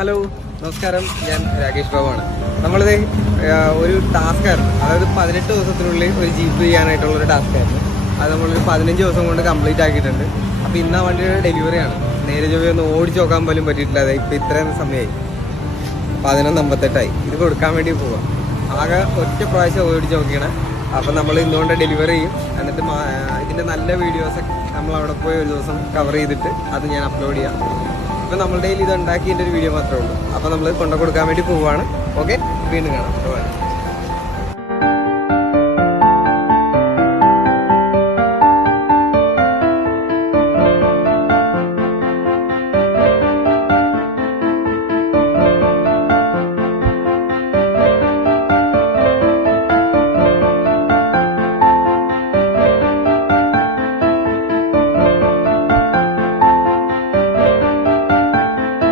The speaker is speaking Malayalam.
ഹലോ നമസ്കാരം, ഞാൻ രാകേഷ് ബാബുവാണ്. നമ്മളിത് ഒരു ടാസ്ക്കായിരുന്നു, അതായത് 18 ദിവസത്തിനുള്ളിൽ ഒരു ജീപ്പ് ചെയ്യാനായിട്ടുള്ളൊരു ടാസ്ക്കായിരുന്നു. അത് നമ്മളൊരു 15 ദിവസം കൊണ്ട് കംപ്ലീറ്റ് ആക്കിയിട്ടുണ്ട്. അപ്പോൾ ഇന്ന് ആ വണ്ടിയുടെ ഡെലിവറിയാണ്. നേരെ ചൊവ്വേ ഒന്ന് ഓടിച്ച് നോക്കാൻ പോലും പറ്റിയിട്ടില്ല. അതെ, ഇപ്പോൾ ഇത്രയും സമയമായി, 11:58 ഇത് കൊടുക്കാൻ വേണ്ടി പോവാം. ആകെ ഒറ്റ പ്രാവശ്യം ഓടിച്ച് നോക്കിയാണ്. അപ്പം നമ്മൾ ഇന്നുകൊണ്ട് ഡെലിവറി ചെയ്യും. എന്നിട്ട് ഇതിൻ്റെ നല്ല വീഡിയോസൊക്കെ നമ്മൾ അവിടെ പോയി ഒരു ദിവസം കവർ ചെയ്തിട്ട് അത് ഞാൻ അപ്ലോഡ് ചെയ്യാം. ഇപ്പം നമ്മളുടെ കയ്യിൽ ഇത് ഉണ്ടാക്കിയതിൻ്റെ ഒരു വീഡിയോ മാത്രമേ ഉള്ളൂ. അപ്പോൾ നമ്മൾ കൊണ്ടു കൊടുക്കാൻ വേണ്ടി പോവുകയാണ്. ഓക്കെ, വീണ്ടും കാണാം.